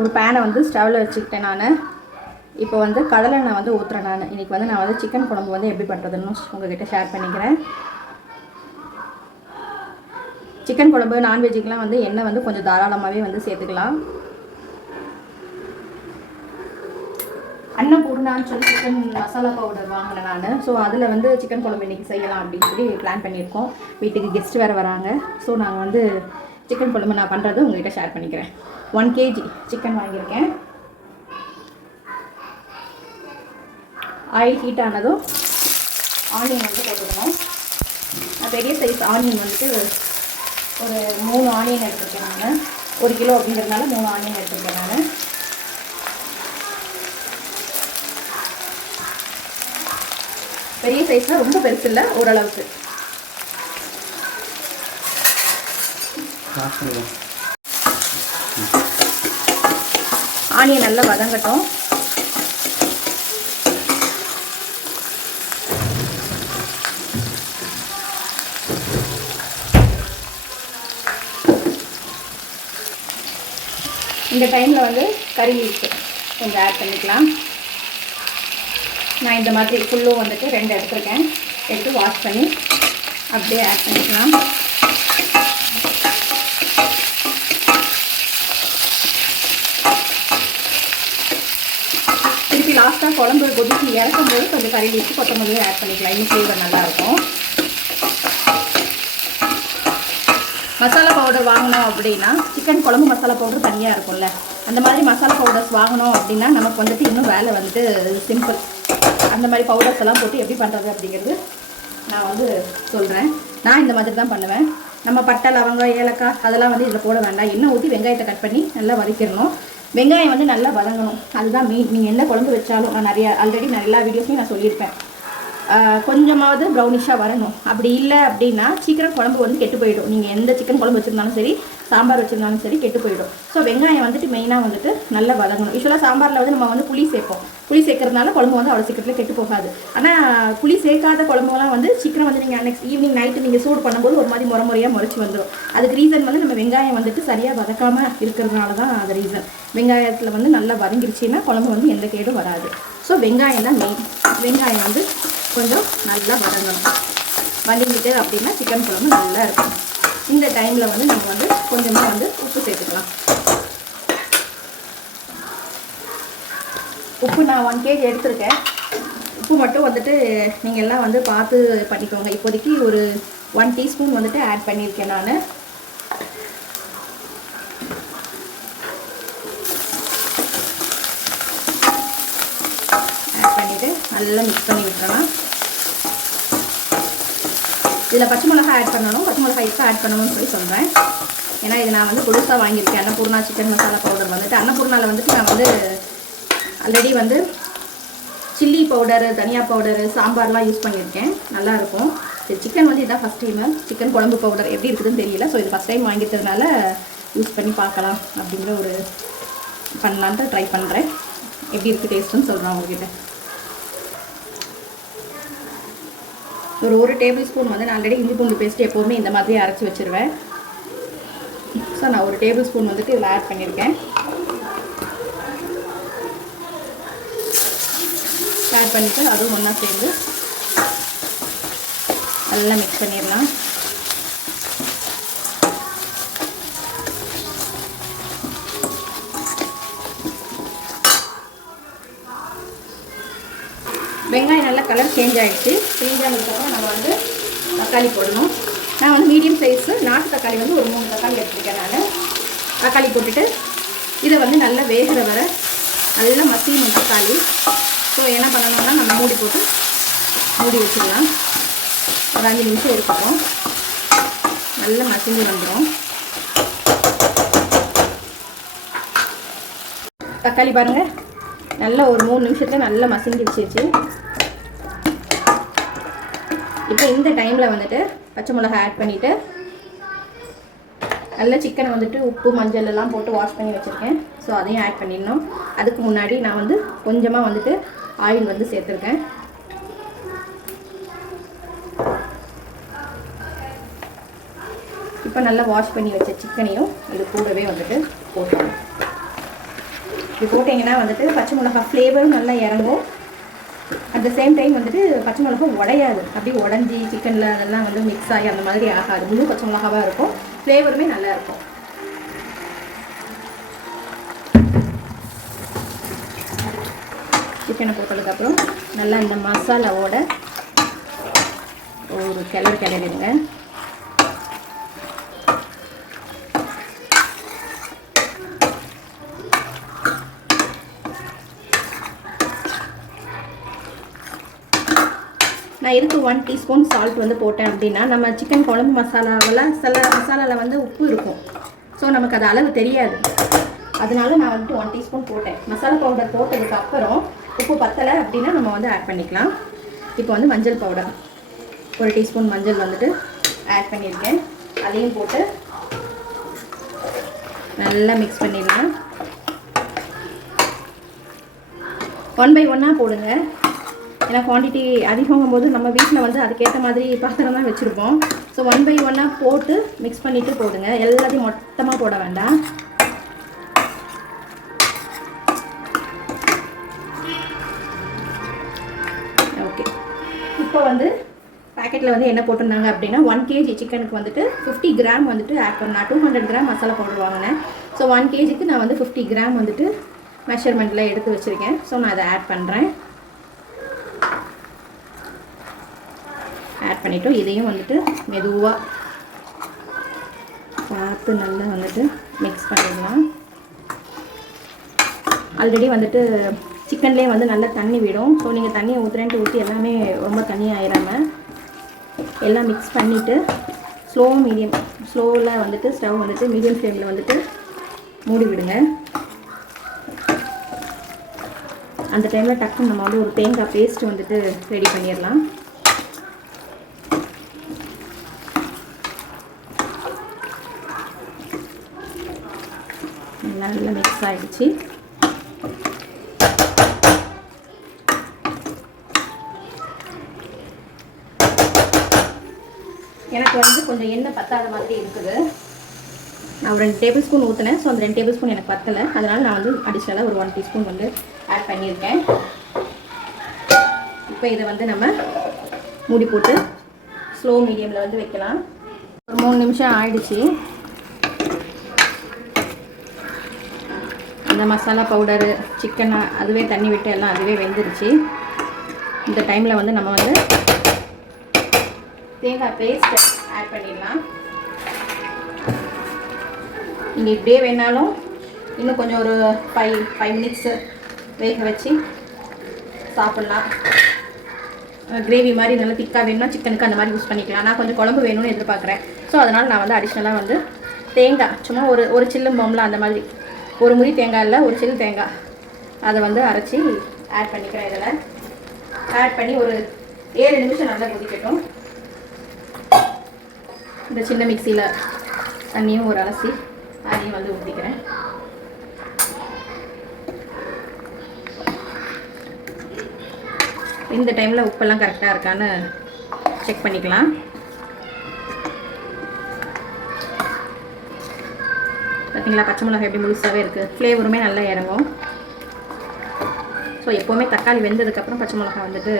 ஒரு பேனை வந்து ஸ்டவ்வில் வச்சுக்கிட்டேன் நான். இப்போ வந்து கடலெண்ணெய் வந்து ஊற்றுறேன் நான். இன்றைக்கி வந்து நான் வந்து சிக்கன் குழம்பு வந்து எப்படி பண்ணுறதுன்னு உங்கள்கிட்ட ஷேர் பண்ணிக்கிறேன். சிக்கன் குழம்பு நான்வெஜ்ஜுக்கெலாம் வந்து எண்ணெய் வந்து கொஞ்சம் தாராளமாகவே வந்து சேர்த்துக்கலாம். அன்னபூர்ணான்னு சொல்லி சிக்கன் மசாலா பவுடர் வாங்கினேன் நான். ஸோ அதில் வந்து சிக்கன் குழம்பு இன்றைக்கி செய்யலாம் அப்படின்னு சொல்லி பிளான் பண்ணியிருக்கோம். வீட்டுக்கு கெஸ்ட் வேறு வராங்க. ஸோ நாங்கள் வந்து சிக்கன் குழம்பு நான் பண்ணுறது உங்கள்கிட்ட ஷேர் பண்ணிக்கிறேன். 1 kg சிக்கன் வாங்கியிருக்கேன். ஆயில் ஹீட் ஆனதும் ஆனியன் வந்து போட்டுக்கணும். நான் பெரிய சைஸ் ஆனியன் வந்துட்டு ஒரு 3 ஆனியன் எடுத்துருக்கேன் நான். 1 கிலோ அப்படிங்கிறதுனால 3 ஆனியன் எடுத்துருக்கேன் நான். பெரிய சைஸ்னால் ரொம்ப பெருசு இல்லை, ஓரளவுக்கு. ஆனியன் நல்லா வதங்கட்டும். இந்த டைமில் வந்து கறி லீஃப் கொஞ்சம் ஆட் பண்ணிக்கலாம். நான் இந்த மாதிரி ஃபுல்லும் வந்துட்டு 2 எடுத்துருக்கேன். எடுத்து வாஷ் பண்ணி அப்படியே ஆட் பண்ணிக்கலாம். திருப்பி லாஸ்ட்டாக குழம்பு கொதிச்சு இறக்கும்போது கொஞ்சம் கறி லீஃப் கொத்தமல்லி ஆட் பண்ணிக்கலாம். இன்னும் ஃப்ளேவர் நல்லாயிருக்கும். மசாலா பவுடர் வாங்கினோம் அப்படின்னா சிக்கன் குழம்பு மசாலா பவுடர் தனியாக இருக்கும்ல, அந்த மாதிரி மசாலா பவுடர்ஸ் வாங்கினோம் அப்படின்னா நமக்கு வந்துட்டு இன்னும் வேலை வந்துட்டு சிம்பிள். அந்த மாதிரி பவுடர்ஸ் எல்லாம் போட்டு எப்படி பண்ணுறது அப்படிங்கிறது நான் வந்து சொல்கிறேன். நான் இந்த மாதிரி தான் பண்ணுவேன். நம்ம பட்டை லவங்கம் ஏலக்காய் அதெல்லாம் வந்து இதில் போட வேண்டாம். எண்ணெய் ஊற்றி வெங்காயத்தை கட் பண்ணி நல்லா வதக்கிடணும். வெங்காயம் வந்து நல்லா வதங்கணும், அதுதான் மெயின். நீங்கள் என்ன குழம்பு வச்சாலும் நான் ஆல்ரெடி எல்லா வீடியோஸையும் நான் சொல்லியிருப்பேன். கொஞ்சமாவது ப்ரௌனிஷாக வரணும். அப்படி இல்லை அப்படின்னா சீக்கிரம் குழம்பு வந்து கெட்டு போயிடும். நீங்கள் எந்த சிக்கன் குழம்பு வச்சுருந்தாலும் சரி, சாம்பார் வச்சுருந்தாலும் சரி, கெட்டு போயிடும். ஸோ வெங்காயம் வந்துட்டு மெயினாக வந்துட்டு நல்லா வதங்கணும். யூஸ்வலாக சாம்பாரில் வந்து நம்ம வந்து புளி சேர்ப்போம். புளி சேர்க்கறதுனால குழம்பு வந்து அவ்வளோ சீக்கிரத்தில் கெட்டு போகாது. ஆனால் புளி சேர்க்காத குழம்புலாம் வந்து சீக்கிரம் வந்து நீங்கள் நெக்ஸ்ட் ஈவினிங் நைட்டு நீங்கள் சூடு பண்ணும்போது ஒரு மாதிரி முறையாக முறைச்சி வந்துடும். அதுக்கு ரீசன் வந்து நம்ம வெங்காயம் வந்துட்டு சரியாக வதக்காமல் இருக்கிறதுனால தான் அது ரீசன். வெங்காயத்தில் வந்து நல்லா வதங்கிருச்சுன்னா குழம்பு வந்து எந்த கேடும் வராது. ஸோ வெங்காயம் தான் மெயின். வெங்காயம் வந்து கொஞ்சம் நல்லா வதங்கணும். வதங்கிட்டு அப்படின்னா சிக்கன் குழம்பு நல்லா இருக்கும். இந்த டைமில் வந்து நம்ம வந்து கொஞ்சமாக வந்து உப்பு சேர்த்துக்கலாம். உப்பு நான் 1 kg எடுத்துருக்கேன். உப்பு மட்டும் வந்துட்டு நீங்கள் எல்லாம் வந்து பார்த்து பண்ணிக்கோங்க. இப்போதைக்கு ஒரு 1 டீஸ்பூன் வந்துட்டு ஆட் பண்ணியிருக்கேன் நான். ஆட் பண்ணிவிட்டு நல்லா மிக்ஸ் பண்ணி விட்டுறலாம். இதில் பச்சை மிளகாய் ஆட் பண்ணணும். பச்சை மிளகாய் இப்போ ஆட் பண்ணணும்னு சொல்லி சொல்கிறேன். ஏன்னா இது நான் வந்து புதுசாக வாங்கியிருக்கேன். அன்னபூர்ணா சிக்கன் மசாலா பவுடர் வந்துட்டு அன்னபூர்ணாவில் வந்துட்டு நான் வந்து ஆல்ரெடி வந்து சில்லி பவுடரு, தனியா பவுடரு, சாம்பார்லாம் யூஸ் பண்ணியிருக்கேன். நல்லாயிருக்கும். சரி, சிக்கன் வந்து இதான் ஃபஸ்ட் டைமு. சிக்கன் குழம்பு பவுடர் எப்படி இருக்குதுன்னு தெரியல. ஸோ இது ஃபஸ்ட் டைம் வாங்கிட்டதுனால யூஸ் பண்ணி பார்க்கலாம் அப்படிங்கிற ஒரு பண்ணலான்ட்டு ட்ரை பண்ணுறேன். எப்படி இருக்குது டேஸ்ட்டுன்னு சொல்கிறேன் உங்ககிட்ட. ஒரு டேபிள் ஸ்பூன் வந்து நான் ஆல்ரெடி இஞ்சி பூண்டு பேஸ்ட்டு எப்போவுமே இந்த மாதிரி அரைச்சி வச்சுருவேன். ஸோ நான் ஒரு டேபிள் ஸ்பூன் வந்துட்டு இதில் ஆட் பண்ணியிருக்கேன். ஆட் பண்ணிவிட்டு அதுவும் ஒன்றா சேர்ந்து நல்லா மிக்ஸ் பண்ணிடலாம். வெங்காயம் நல்லா கலர் சேஞ்ச் ஆகிடுச்சு. சேஞ்ச் ஆனதுக்கப்புறம் நம்ம வந்து தக்காளி போடணும். நான் வந்து மீடியம் சைஸு நாட்டு தக்காளி வந்து ஒரு 3 தக்காளி எடுத்துருக்கேன் நான். தக்காளி போட்டுட்டு இதை வந்து நல்லா வேகிற வர நல்லா மசியணும் தக்காளி. ஸோ என்ன பண்ணணும்னா நம்ம மூடி போட்டு மூடி வச்சிடலாம். ஒரு 5 நிமிஷம் இருக்கட்டும். நல்லா மசிஞ்சு வந்துடும். தக்காளி பாருங்கள், நல்லா ஒரு 3 நிமிஷத்தில் நல்லா மசிஞ்சிடுச்சு. இப்போ இந்த டைமில் வந்துட்டு பச்சை மிளகாய் ஆட் பண்ணிவிட்டு நல்லா சிக்கனை வந்துட்டு உப்பு மஞ்சள் எல்லாம் போட்டு வாஷ் பண்ணி வச்சுருக்கேன். ஸோ அதையும் ஆட் பண்ணிடணும். அதுக்கு முன்னாடி நான் வந்து கொஞ்சமாக வந்துட்டு ஆயில் வந்து சேர்த்துருக்கேன். இப்போ நல்லா வாஷ் பண்ணி வச்ச சிக்கனையும் இது கூடவே வந்துட்டு போட்டுருவோம். இப்படி போட்டிங்கன்னா வந்துட்டு பச்சை மிளகாய் ஃப்ளேவரும் நல்லா இறங்கும். அட் த சேம் டைம் வந்துட்டு பச்சை மிளகாய் உடையாது, அப்படியே உடஞ்சி சிக்கனில் அதெல்லாம் வந்து மிக்ஸ் ஆகி அந்த மாதிரி ஆகாது. முழு பச்சை மிளகாவாக இருக்கும், ஃப்ளேவருமே நல்லா இருக்கும். சிக்கனை போட்டதுக்கப்புறம் நல்லா இந்த மசாலாவோட ஒரு கிளறிடுங்க. நான் எதுக்கு 1 டீஸ்பூன் சால்ட் வந்து போட்டேன் அப்படின்னா, நம்ம சிக்கன் குழம்பு மசாலாவில் சில மசாலாவில் வந்து உப்பு இருக்கும். ஸோ நமக்கு அது அளவு தெரியாது. அதனால நான் வந்துட்டு 1 டீஸ்பூன் போட்டேன். மசாலா பவுடர் போட்டதுக்கப்புறம் உப்பு பத்தலை அப்படின்னா நம்ம வந்து ஆட் பண்ணிக்கலாம். இப்போ வந்து மஞ்சள் பவுடர் 1 டீஸ்பூன் மஞ்சள் வந்துட்டு ஆட் பண்ணியிருக்கேன். அதையும் போட்டு நல்லா மிக்ஸ் பண்ணிடலாம். 1 by 1 போடுங்க. ஏன்னா குவான்டிட்டி அதிகமாகும் போது நம்ம வீட்டில் வந்து அதுக்கேற்ற மாதிரி பாத்திரம் தான் வச்சுருப்போம். ஸோ 1 by 1 போட்டு மிக்ஸ் பண்ணிவிட்டு போடுங்க. எல்லாத்தையும் மொத்தமாக போட வேண்டாம். ஓகே, இப்போ வந்து பேக்கெட்டில் வந்து என்ன போட்டிருந்தாங்க அப்படின்னா 1 kg சிக்கனுக்கு வந்துட்டு 50 கிராம் வந்துட்டு ஆட் பண்ணேன். 200 கிராம் மசாலா பவுடர் வாங்கினேன். ஸோ 1 kgக்கு நான் வந்து 50 கிராம் வந்துட்டு மெஷர்மெண்ட்டில் எடுத்து வச்சுருக்கேன். ஸோ நான் அதை ஆட் பண்ணுறேன். ஆட் பண்ணிவிட்டு இதையும் வந்துட்டு மெதுவாக பார்த்து நல்லா வந்துட்டு மிக்ஸ் பண்ணிடலாம். ஆல்ரெடி வந்துட்டு சிக்கன்லேயே வந்து நல்லா தண்ணி விடும். ஸோ நீங்கள் தண்ணியை ஊற்றி எல்லாமே ரொம்ப தண்ணி ஆயிடாமல் எல்லாம் மிக்ஸ் பண்ணிவிட்டு ஸ்லோவில் வந்துட்டு ஸ்டவ் வந்துட்டு மீடியம் ஃப்ளேமில் வந்துட்டு மூடி விடுங்க. அந்த டைமில் டக்குன்னு நம்ம வந்து ஒரு தேங்காய் பேஸ்ட் வந்துட்டு ரெடி பண்ணிடலாம். நல்லா மிக்ஸ் ஆகிடுச்சு. எனக்கு வந்து கொஞ்சம் எண்ணெய் பத்தாத மாதிரி இருக்குது. நான் 2 டேபிள் ஸ்பூன் ஊற்றினேன். ஸோ அந்த 2 டேபிள் ஸ்பூன் எனக்கு பத்தலை. அதனால் நான் வந்து அடிஷ்னலாக ஒரு 1 டீஸ்பூன் வந்து ஆட் பண்ணியிருக்கேன். இப்போ இதை வந்து நம்ம மூடி போட்டு ஸ்லோ மீடியமில் வந்து வைக்கலாம். ஒரு 3 நிமிஷம் ஆயிடுச்சு. இந்த மசாலா பவுடரு சிக்கனை அதுவே தண்ணி விட்டு எல்லாம் அதுவே வெந்துருச்சு. இந்த டைமில் வந்து நம்ம வந்து தேங்காய் பேஸ்ட் ஆட் பண்ணிடலாம். நீங்கள் இப்படியே வேணாலும் இன்னும் கொஞ்சம் ஒரு 5 மினிட்ஸ் வேக வச்சு சாப்பிட்லாம். கிரேவி மாதிரி நல்லா திக்காக வேணும்னா சிக்கனுக்கு அந்த மாதிரி யூஸ் பண்ணிக்கலாம். நான் கொஞ்சம் குழம்பு வேணும்னு எதிர்பார்க்குறேன். ஸோ அதனால் நான் வந்து அடிஷ்னலாக வந்து தேங்காய் சும்மா ஒரு சில்லும் பம்லாம் அந்த மாதிரி ஒரு முறி தேங்காய் இல்லை, ஒரு சில்லு தேங்காய் அதை வந்து அரைச்சி ஆட் பண்ணிக்கிறேன். இதில் ஆட் பண்ணி ஒரு 7 நிமிஷம் நல்லா கொதிக்கட்டும். இந்த சின்ன மிக்சியில் தண்ணியும் ஒரு அலசி அதையும் வந்து ஊற்றிக்கிறேன். இந்த டைமில் உப்பெல்லாம் கரெக்டாக இருக்கான்னு செக் பண்ணிக்கலாம். பார்த்தீங்களா, பச்சை மிளகாய் எப்படி முழுசாகவே இருக்குது. ஃப்ளேவருமே நல்லா இறங்கும். ஸோ எப்போவுமே தக்காளி வெந்ததுக்கப்புறம் பச்சை மிளகாய் வந்துட்டு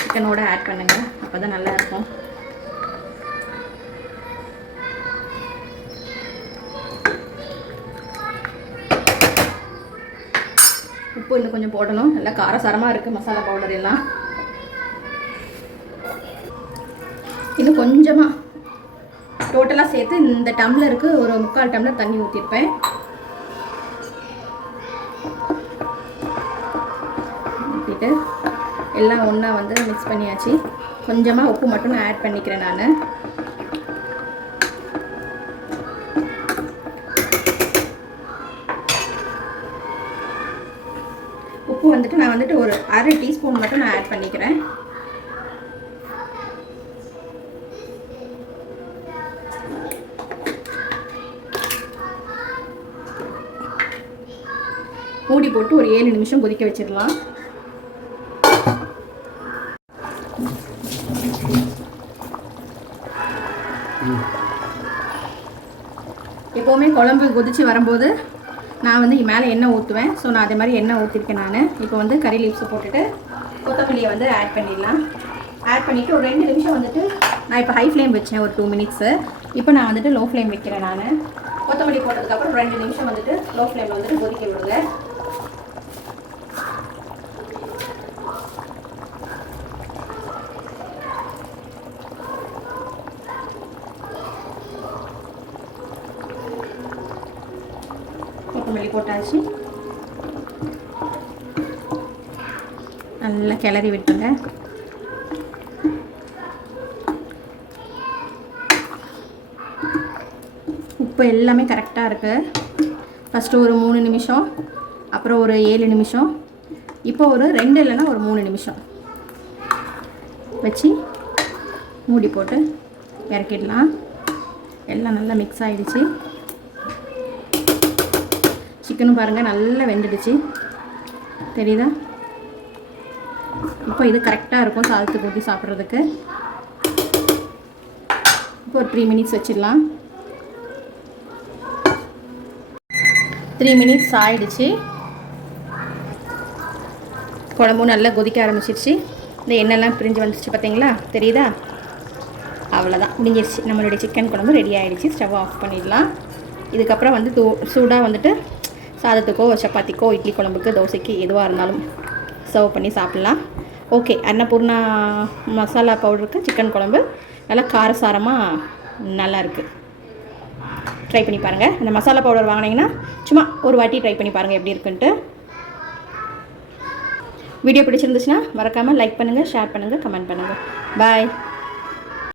சிக்கனோட ஆட் பண்ணுங்கள். அப்போ தான் நல்லா இருக்கும். உப்பு இன்னும் கொஞ்சம் போடணும். நல்லா காரசாரமாக இருக்குது மசாலா பவுடர் எல்லாம். இன்னும் கொஞ்சமாக டோட்டலாக சேர்த்து இந்த டம்ளருக்கு ஒரு 3/4 டம்ளர் தண்ணி ஊற்றிருப்பேன். ஊற்றிட்டு எல்லாம் ஒன்றா வந்து மிக்ஸ் பண்ணியாச்சு. கொஞ்சமாக உப்பு மட்டும் நான் ஆட் பண்ணிக்கிறேன். நான் உப்பு வந்துட்டு நான் வந்துட்டு ஒரு 1/2 டீஸ்பூன் மட்டும் நான் ஆட் பண்ணிக்கிறேன். மூடி போட்டு ஒரு 7 நிமிஷம் கொதிக்க வச்சிடலாம். எப்போவுமே குழம்பு கொதிச்சு வரும்போது நான் வந்து மேலே எண்ணெய் ஊற்றுவேன். ஸோ நான் அதே மாதிரி எண்ணெய் ஊற்றிருக்கேன் நான். இப்போ வந்து கறி லீவ்ஸை போட்டுட்டு கொத்தமல்லியை வந்து ஆட் பண்ணிடலாம். ஆட் பண்ணிவிட்டு ஒரு 2 நிமிஷம் வந்துட்டு நான் இப்போ ஹை ஃப்ளேம் வச்சேன் ஒரு 2 மினிட்ஸு. இப்போ நான் வந்துட்டு லோ ஃப்ளேம் வைக்கிறேன் நான். கொத்தமல்லி போட்டதுக்கப்புறம் 2 நிமிஷம் வந்துட்டு லோ ஃப்ளேமில் வந்துட்டு கொதிக்க விடுங்க. கொத்தமல்லி போட்டாச்சு. நல்லா கிளறி விட்டுங்க. உப்பு எல்லாமே கரெக்டாக இருக்குது. ஃபஸ்ட்டு ஒரு 3 நிமிஷம், அப்புறம் ஒரு 7 நிமிஷம், இப்போ ஒரு 2 இல்லைன்னா ஒரு 3 நிமிஷம் வச்சு மூடி போட்டு இறக்கிடலாம். எல்லாம் நல்லா மிக்ஸ் ஆகிடுச்சு. சிக்கனும் பாருங்கள் நல்லா வெந்துடுச்சு, தெரியுதா? இப்போ இது கரெக்டாக இருக்கும் சாதத்துக்கு ஊற்றி சாப்பிட்றதுக்கு. இப்போ ஒரு 3 மினிட்ஸ் வச்சிடலாம். 3 மினிட்ஸ் ஆகிடுச்சு. குழம்பும் நல்லா கொதிக்க ஆரம்பிச்சிருச்சு. இந்த எண்ணெய்லாம் பிரிஞ்சு வந்துடுச்சு, பார்த்தீங்களா? தெரியுதா? அவ்வளோதான், முடிஞ்சிருச்சு. நம்மளுடைய சிக்கன் குழம்பு ரெடி ஆகிடுச்சு. ஸ்டவ் ஆஃப் பண்ணிடலாம். இதுக்கப்புறம் வந்து சூடாக வந்துட்டு சாதத்துக்கோ சப்பாத்திக்கோ இட்லி குழம்புக்கு தோசைக்கு எதுவாக இருந்தாலும் சர்வ் பண்ணி சாப்பிட்லாம். ஓகே, அன்னபூர்ணா மசாலா பவுடருக்கு சிக்கன் குழம்பு நல்லா காரசாரமாக நல்லாயிருக்கு. ட்ரை பண்ணி பாருங்கள். அந்த மசாலா பவுடர் வாங்கினீங்கன்னா சும்மா ஒரு வாட்டி ட்ரை பண்ணி பாருங்கள் எப்படி இருக்குன்ட்டு. வீடியோ பிடிச்சிருந்துச்சுன்னா மறக்காமல் லைக் பண்ணுங்கள், ஷேர் பண்ணுங்கள், கமெண்ட் பண்ணுங்கள். பாய்.